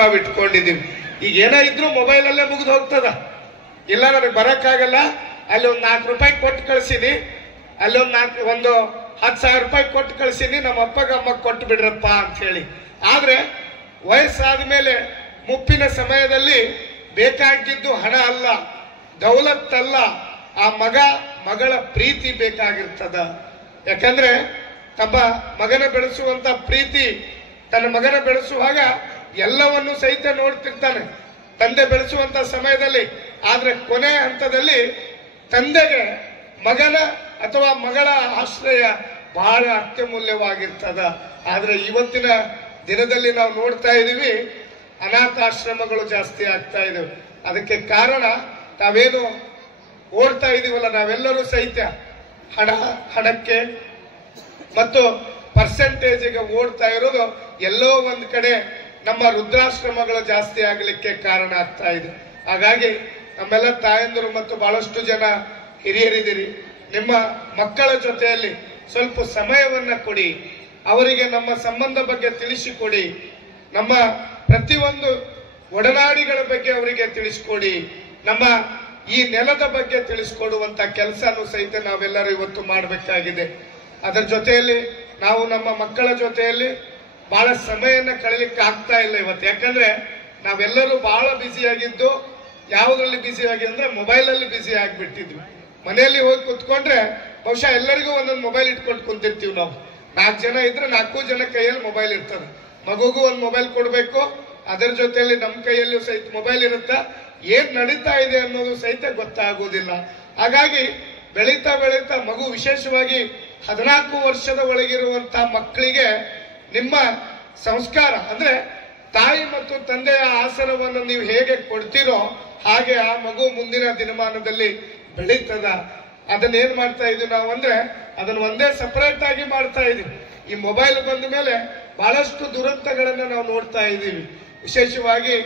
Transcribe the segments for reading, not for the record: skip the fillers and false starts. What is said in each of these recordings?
ನಾವು ಇಟ್ಕೊಂಡಿದ್ದೀವಿ. ಈಗ ಏನೋ ಇದ್ರೂ ಮೊಬೈಲಲ್ಲೇ ಮುಗಿದು ಹೋಗ್ತದ. ಇಲ್ಲ ನನಗೆ ಬರೋಕ್ಕಾಗಲ್ಲ, ಅಲ್ಲಿ ಒಂದು 4 ರೂಪಾಯಿ ಕೊಟ್ಟು ಕಳಿಸಿನಿ, ಅಲ್ಲಿ ಒಂದು 10,000 ರೂಪಾಯಿ ಕೊಟ್ಟು ಕಳಿಸಿನಿ, ನಮ್ಮ ಅಪ್ಪಗೆ ಅಮ್ಮಗೆ ಕೊಟ್ಟು ಬಿಡ್ರಪ್ಪ ಅಂತ ಹೇಳಿ. ಆದ್ರೆ ವಯಸ್ಸಾದ ಮೇಲೆ ಮುಪ್ಪಿನ ಸಮಯದಲ್ಲಿ ಬೇಕಾಗಿದ್ದು ಹಣ ಅಲ್ಲ, ದೌಲತ್ತಲ್ಲ, ಆ ಮಗಳ ಪ್ರೀತಿ ಬೇಕಾಗಿರ್ತದ. ಯಾಕಂದ್ರೆ ತಮ್ಮ ಮಗನ ಬೆಳೆಸುವಂತ ಪ್ರೀತಿ, ತನ್ನ ಮಗನ ಬೆಳೆಸುವಾಗ ಎಲ್ಲವನ್ನು ಸಹಿತ ನೋಡ್ತಿರ್ತಾನೆ ತಂದೆ ಬೆಳೆಸುವಂತ ಸಮಯದಲ್ಲಿ. ಆದ್ರೆ ಕೊನೆ ಹಂತದಲ್ಲಿ ತಂದೆಗೆ ಮಗನ ಅಥವಾ ಮಗಳ ಆಶ್ರಯ ಬಹಳ ಅತ್ಯಮೂಲ್ಯವಾಗಿರ್ತದ. ಆದ್ರೆ ಇವತ್ತಿನ ದಿನದಲ್ಲಿ ನಾವು ನೋಡ್ತಾ ಇದೀವಿ, ಅನಾಥಾಶ್ರಮಗಳು ಜಾಸ್ತಿ ಆಗ್ತಾ ಇದಾವೆ. ಅದಕ್ಕೆ ಕಾರಣ ನಾವೇನು ಓಡ್ತಾ ಇದೀವಲ್ಲ, ನಾವೆಲ್ಲರೂ ಸಹಿತ ಹಣಕ್ಕೆ ಮತ್ತು ಪರ್ಸೆಂಟೇಜಿಗೆ ಓಡ್ತಾ ಇರೋದು ಎಲ್ಲೋ ಒಂದ್ ಕಡೆ ನಮ್ಮ ವೃದ್ಧಾಶ್ರಮಗಳು ಜಾಸ್ತಿ ಆಗಲಿಕ್ಕೆ ಕಾರಣ ಆಗ್ತಾ ಇದೆ. ಹಾಗಾಗಿ ನಮ್ಮೆಲ್ಲ ತಾಯಂದಿರು ಮತ್ತು ಬಹಳಷ್ಟು ಜನ ಹಿರಿಯರಿದ್ದೀರಿ, ನಿಮ್ಮ ಮಕ್ಕಳ ಜೊತೆಯಲ್ಲಿ ಸ್ವಲ್ಪ ಸಮಯವನ್ನ ಕೊಡಿ, ಅವರಿಗೆ ನಮ್ಮ ಸಂಬಂಧ ಬಗ್ಗೆ ತಿಳಿಸಿಕೊಡಿ, ನಮ್ಮ ಪ್ರತಿಯೊಂದು ಒಡನಾಡಿಗಳ ಬಗ್ಗೆ ಅವರಿಗೆ ತಿಳಿಸಿಕೊಡಿ, ನಮ್ಮ ಈ ನೆಲದ ಬಗ್ಗೆ ತಿಳಿಸ್ಕೊಡುವಂತ ಕೆಲಸನೂ ಸಹಿತ ನಾವೆಲ್ಲರೂ ಇವತ್ತು ಮಾಡಬೇಕಾಗಿದೆ. ಅದರ ಜೊತೆಯಲ್ಲಿ ನಾವು ನಮ್ಮ ಮಕ್ಕಳ ಜೊತೆಯಲ್ಲಿ ಬಹಳ ಸಮಯನ ಕಳೀಲಿಕ್ಕೆ ಆಗ್ತಾ ಇಲ್ಲ ಇವತ್ತು. ಯಾಕಂದ್ರೆ ನಾವೆಲ್ಲರೂ ಬಹಳ ಬ್ಯುಸಿ ಆಗಿದ್ದು, ಯಾವುದ್ರಲ್ಲಿ ಬ್ಯುಸಿ ಆಗಿದೆ ಅಂದ್ರೆ ಮೊಬೈಲ್ ಅಲ್ಲಿ ಬ್ಯುಸಿ ಆಗಿಬಿಟ್ಟಿದ್ವಿ. ಮನೆಯಲ್ಲಿ ಹೋಗಿ ಕುತ್ಕೊಂಡ್ರೆ ಬಹುಶಃ ಎಲ್ಲರಿಗೂ ಒಂದೊಂದು ಮೊಬೈಲ್ ಇಟ್ಕೊಂಡು ಕುಂತಿರ್ತೀವಿ. ನಾವು 4 ಜನ ಇದ್ರೆ 4 ಜನ ಕೈಯಲ್ಲಿ ಮೊಬೈಲ್ ಇರ್ತದೆ. ಮಗುಗೂ ಒಂದು ಮೊಬೈಲ್ ಕೊಡ್ಬೇಕು, ಅದರ ಜೊತೆಯಲ್ಲಿ ನಮ್ಮ ಕೈಯಲ್ಲೂ ಸಹಿತ ಮೊಬೈಲ್ ಇರುತ್ತಾ, ಏನ್ ನಡೀತಾ ಇದೆ ಅನ್ನೋದು ಸಹಿತ ಗೊತ್ತಾಗುವುದಿಲ್ಲ. ಹಾಗಾಗಿ ಬೆಳೀತಾ ಬೆಳೀತಾ ಮಗು, ವಿಶೇಷವಾಗಿ 14 ವರ್ಷದ ಒಳಗಿರುವಂತಹ ಮಕ್ಕಳಿಗೆ ನಿಮ್ಮ ಸಂಸ್ಕಾರ ಅಂದ್ರೆ ತಾಯಿ ಮತ್ತು ತಂದೆಯ ಆಸರವನ್ನು ನೀವು ಹೇಗೆ ಕೊಡ್ತೀರೋ ಹಾಗೆ ಆ ಮಗು ಮುಂದಿನ ದಿನಮಾನದಲ್ಲಿ ಬೆಳೀತದ. ಅದನ್ನೇನ್ ಮಾಡ್ತಾ ಇದೀವಿ ನಾವು ಅಂದ್ರೆ ಅದನ್ನ ಒಂದೇ ಸಪರೇಟ್ ಆಗಿ ಮಾಡ್ತಾ ಇದೀವಿ. ಈ ಮೊಬೈಲ್ ಬಂದ ಮೇಲೆ ಬಹಳಷ್ಟು ದುರಂತಗಳನ್ನ ನಾವು ನೋಡ್ತಾ ಇದ್ದೀವಿ. ವಿಶೇಷವಾಗಿ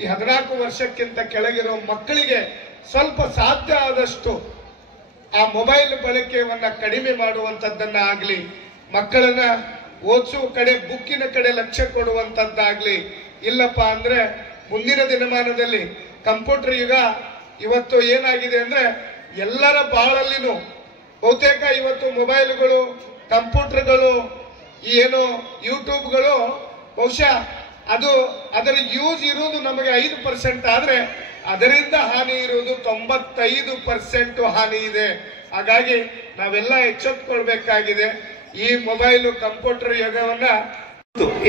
ಈ 14 ವರ್ಷಕ್ಕಿಂತ ಕೆಳಗಿರೋ ಮಕ್ಕಳಿಗೆ ಸ್ವಲ್ಪ ಸಾಧ್ಯ ಆದಷ್ಟು ಆ ಮೊಬೈಲ್ ಬಳಕೆಯನ್ನ ಕಡಿಮೆ ಮಾಡುವಂತದ್ದನ್ನ ಆಗ್ಲಿ, ಮಕ್ಕಳನ್ನ ಓದಿಸುವ ಕಡೆ, ಬುಕ್ಕಿನ ಕಡೆ ಲಕ್ಷ್ಯ ಕೊಡುವಂತದ್ದಾಗ್ಲಿ. ಇಲ್ಲಪ್ಪ ಅಂದ್ರೆ ಮುಂದಿನ ದಿನಮಾನದಲ್ಲಿ ಕಂಪ್ಯೂಟರ್ ಯುಗ ಇವತ್ತು ಏನಾಗಿದೆ ಅಂದ್ರೆ ಎಲ್ಲರ ಬಾಳಲ್ಲಿನೂ ಬಹುತೇಕ ಇವತ್ತು ಮೊಬೈಲ್ಗಳು, ಕಂಪ್ಯೂಟರ್ಗಳು, ಏನು ಯೂಟ್ಯೂಬ್ಗಳು, ಬಹುಶಃ ಅದರ ಯೂಸ್ ಇರುವುದು ನಮಗೆ 5% ಆದ್ರೆ ಅದರಿಂದ ಹಾನಿ ಇರುವುದು 95% ಹಾನಿ ಇದೆ. ಹಾಗಾಗಿ ನಾವೆಲ್ಲ ಎಚ್ಚೆತ್ತುಕೊಳ್ಬೇಕಾಗಿದೆ. ಈ ಮೊಬೈಲ್ ಕಂಪ್ಯೂಟರ್ ಯುಗವನ್ನ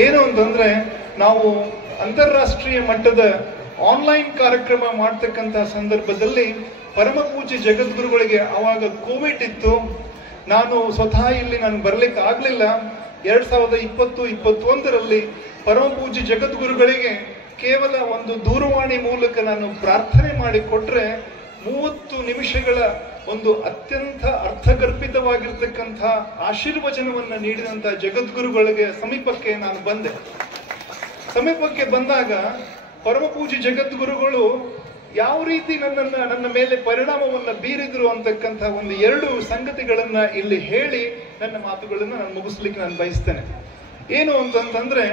ಏನು ಅಂತಂದ್ರೆ, ನಾವು ಅಂತಾರಾಷ್ಟ್ರೀಯ ಮಟ್ಟದ ಆನ್ಲೈನ್ ಕಾರ್ಯಕ್ರಮ ಮಾಡ್ತಕ್ಕಂತ ಸಂದರ್ಭದಲ್ಲಿ ಪರಮ ಪೂಜ್ಯ ಜಗದ್ಗುರುಗಳಿಗೆ ಅವಾಗ ಕೋವಿಡ್ ಇತ್ತು. ನಾನು ಸ್ವತಃ ಇಲ್ಲಿ ಬರ್ಲಿಕ್ಕೆ ಆಗ್ಲಿಲ್ಲ. 2020-21ರಲ್ಲಿ ಪರಮ ಪೂಜ್ಯ ಜಗದ್ಗುರುಗಳಿಗೆ ಕೇವಲ ಒಂದು ದೂರವಾಣಿ ಮೂಲಕ ನಾನು ಪ್ರಾರ್ಥನೆ ಮಾಡಿ ಕೊಟ್ರೆ 30 ನಿಮಿಷಗಳ ಒಂದು ಅತ್ಯಂತ ಅರ್ಥಗರ್ಭಿತವಾಗಿರ್ತಕ್ಕಂಥ ಆಶೀರ್ವಚನವನ್ನ ನೀಡಿದಂತ ಜಗದ್ಗುರುಗಳಿಗೆ ಸಮೀಪಕ್ಕೆ ನಾನು ಬಂದೆ. ಸಮೀಪಕ್ಕೆ ಬಂದಾಗ ಪರಮ ಪೂಜ್ಯ ಜಗದ್ಗುರುಗಳು ಯಾವ ರೀತಿ ನನ್ನ ಮೇಲೆ ಪರಿಣಾಮವನ್ನ ಬೀರಿದ್ರು ಅಂತಕ್ಕಂಥ ಒಂದು 2 ಸಂಗತಿಗಳನ್ನ ಇಲ್ಲಿ ಹೇಳಿ ನನ್ನ ಮಾತುಗಳನ್ನ ನಾನು ಮುಗಿಸ್ಲಿಕ್ಕೆ ನಾನು ಬಯಸ್ತೇನೆ. ಏನು ಅಂತಂದ್ರೆ,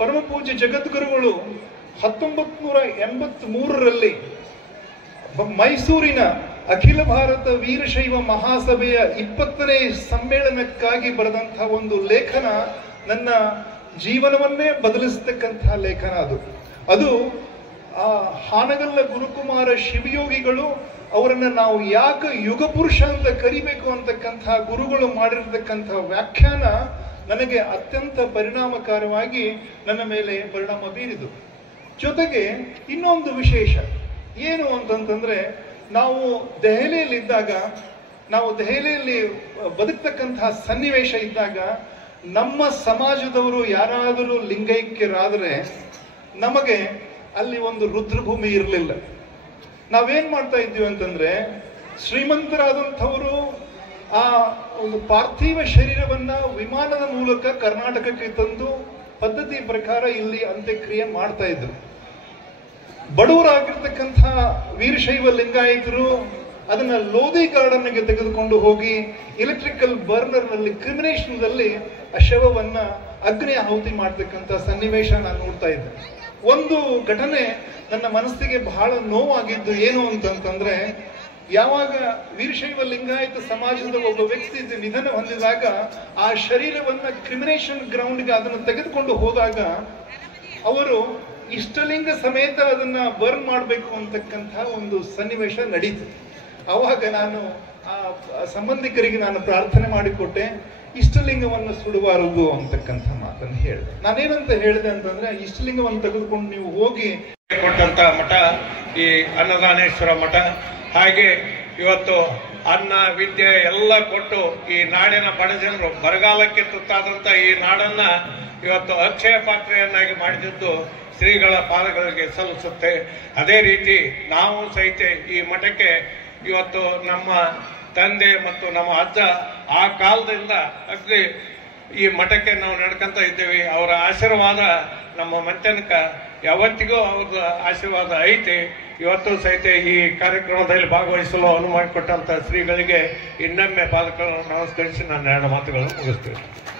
ಪರಮ ಪೂಜ್ಯ ಜಗದ್ಗುರುಗಳು 1983ರಲ್ಲಿ ಮೈಸೂರಿನ ಅಖಿಲ ಭಾರತ ವೀರಶೈವ ಮಹಾಸಭೆಯ 20ನೇ ಸಮ್ಮೇಳನಕ್ಕಾಗಿ ಬರೆದಂತಹ ಒಂದು ಲೇಖನ ನನ್ನ ಜೀವನವನ್ನೇ ಬದಲಿಸ್ತಕ್ಕಂತಹ ಲೇಖನ. ಅದು ಆ ಹಾನಗಲ್ಲ ಗುರುಕುಮಾರ ಶಿವಯೋಗಿಗಳು ಅವರನ್ನ ನಾವು ಯಾಕೆ ಯುಗ ಪುರುಷ ಅಂತ ಕರಿಬೇಕು ಅಂತಕ್ಕಂತಹ ಗುರುಗಳು ಮಾಡಿರ್ತಕ್ಕಂಥ ವ್ಯಾಖ್ಯಾನ ನನಗೆ ಅತ್ಯಂತ ಪರಿಣಾಮಕಾರವಾಗಿ ನನ್ನ ಮೇಲೆ ಪರಿಣಾಮ ಬೀರಿತು. ಜೊತೆಗೆ ಇನ್ನೊಂದು ವಿಶೇಷ ಏನು ಅಂತಂದ್ರೆ, ನಾವು ದೆಹಲಿಯಲ್ಲಿ ಬದುಕ್ತಕ್ಕಂತಹ ಸನ್ನಿವೇಶ ಇದ್ದಾಗ ನಮ್ಮ ಸಮಾಜದವರು ಯಾರಾದರೂ ಲಿಂಗೈಕ್ಯರಾದರೆ ನಮಗೆ ಅಲ್ಲಿ ಒಂದು ರುದ್ರಭೂಮಿ ಇರಲಿಲ್ಲ. ನಾವೇನ್ ಮಾಡ್ತಾ ಇದ್ದೀವಿ ಅಂತಂದ್ರೆ, ಶ್ರೀಮಂತರಾದಂಥವರು ಆ ಒಂದು ಪಾರ್ಥಿವ ಶರೀರವನ್ನ ವಿಮಾನದ ಮೂಲಕ ಕರ್ನಾಟಕಕ್ಕೆ ತಂದು ಪದ್ಧತಿ ಪ್ರಕಾರ ಇಲ್ಲಿ ಅಂತ್ಯಕ್ರಿಯೆ ಮಾಡ್ತಾ ಇದ್ರು. ಬಡವರಾಗಿರ್ತಕ್ಕಂಥ ವೀರಶೈವ ಲಿಂಗಾಯತರು ಅದನ್ನ ಲೋಧಿ ಗಾರ್ಡನ್ಗೆ ತೆಗೆದುಕೊಂಡು ಹೋಗಿ ಎಲೆಕ್ಟ್ರಿಕಲ್ ಬರ್ನರ್ ನಲ್ಲಿ ಕ್ರಿಮಿನೇಷನ್ದಲ್ಲಿ ಆ ಶವವನ್ನ ಅಗ್ನಿ ಆಹುತಿ ಮಾಡ್ತಕ್ಕಂಥ ಸನ್ನಿವೇಶ ನಾನು ನೋಡ್ತಾ ಇದ್ದೆ. ಒಂದು ಘಟನೆ ನನ್ನ ಮನಸ್ಸಿಗೆ ಬಹಳ ನೋವಾಗಿದ್ದು ಏನು ಅಂತಂತಂದ್ರೆ, ಯಾವಾಗ ವೀರಶೈವ ಲಿಂಗಾಯತ ಸಮಾಜದ ಒಬ್ಬ ವ್ಯಕ್ತಿ ನಿಧನ ಹೊಂದಿದಾಗ ಆ ಶರೀರವನ್ನ ಕ್ರಿಮಿನೇಷನ್ ಗ್ರೌಂಡ್ಗೆ ಅದನ್ನು ತೆಗೆದುಕೊಂಡು ಹೋದಾಗ ಅವರು ಇಷ್ಟಲಿಂಗ ಸಮೇತ ಅದನ್ನ ಬರ್ನ್ ಮಾಡಬೇಕು ಅಂತಕ್ಕಂಥ ಒಂದು ಸನ್ನಿವೇಶ ನಡೀತು. ಅವಾಗ ನಾನು ಆ ಸಂಬಂಧಿಕರಿಗೆ ನಾನು ಪ್ರಾರ್ಥನೆ ಮಾಡಿಕೊಟ್ಟೆ, ಇಷ್ಟಲಿಂಗವನ್ನು ಸುಡಬಾರದು ಅಂತಕ್ಕಂಥ ಮಾತನ್ನು ಹೇಳಿದೆ. ನಾನೇನಂತ ಹೇಳಿದೆ ಅಂತಂದ್ರೆ, ಇಷ್ಟಲಿಂಗವನ್ನು ತೆಗೆದುಕೊಂಡು ನೀವು ಹೋಗಿ ಕೊಟ್ಟಂತ ಮಠ ಈ ಅನ್ನದಾನೇಶ್ವರ ಮಠ. ಹಾಗೆ ಇವತ್ತು ಅನ್ನ ವಿದ್ಯೆ ಎಲ್ಲ ಕೊಟ್ಟು ಈ ನಾಡಿನ ಬಡ ಜನರು ಬರಗಾಲಕ್ಕೆ ತುತ್ತಾದಂತ ಈ ನಾಡನ್ನ ಇವತ್ತು ಅಕ್ಷಯ ಪಾತ್ರೆಯನ್ನಾಗಿ ಮಾಡಿದ್ದು ಶ್ರೀಗಳ ಪಾದಗಳಿಗೆ ಸಲ್ಲಿಸುತ್ತೆ. ಅದೇ ರೀತಿ ನಾವು ಸಹಿತ ಈ ಮಠಕ್ಕೆ ಇವತ್ತು ನಮ್ಮ ತಂದೆ ಮತ್ತು ನಮ್ಮ ಅಜ್ಜ ಆ ಕಾಲದಿಂದ ಅಗ್ದಿ ಈ ಮಠಕ್ಕೆ ನಾವು ನಡ್ಕೊಂತ ಇದ್ದೇವೆ. ಅವರ ಆಶೀರ್ವಾದ ನಮ್ಮ ಮಂತನಕ ಯಾವತ್ತಿಗೂ ಅವ್ರ ಆಶೀರ್ವಾದ ಐತಿ. ಇವತ್ತು ಸಹಿತ ಈ ಕಾರ್ಯಕ್ರಮದಲ್ಲಿ ಭಾಗವಹಿಸಲು ಅನುವು ಮಾಡಿಕೊಟ್ಟಂತ ಶ್ರೀಗಳಿಗೆ ಇನ್ನೊಮ್ಮೆ ಪಾದಗಳನ್ನು ನಮಸ್ಕರಿಸಿ ನಾನು ಎರಡು ಮಾತುಗಳನ್ನು ಮುಗಿಸ್ತೇವೆ.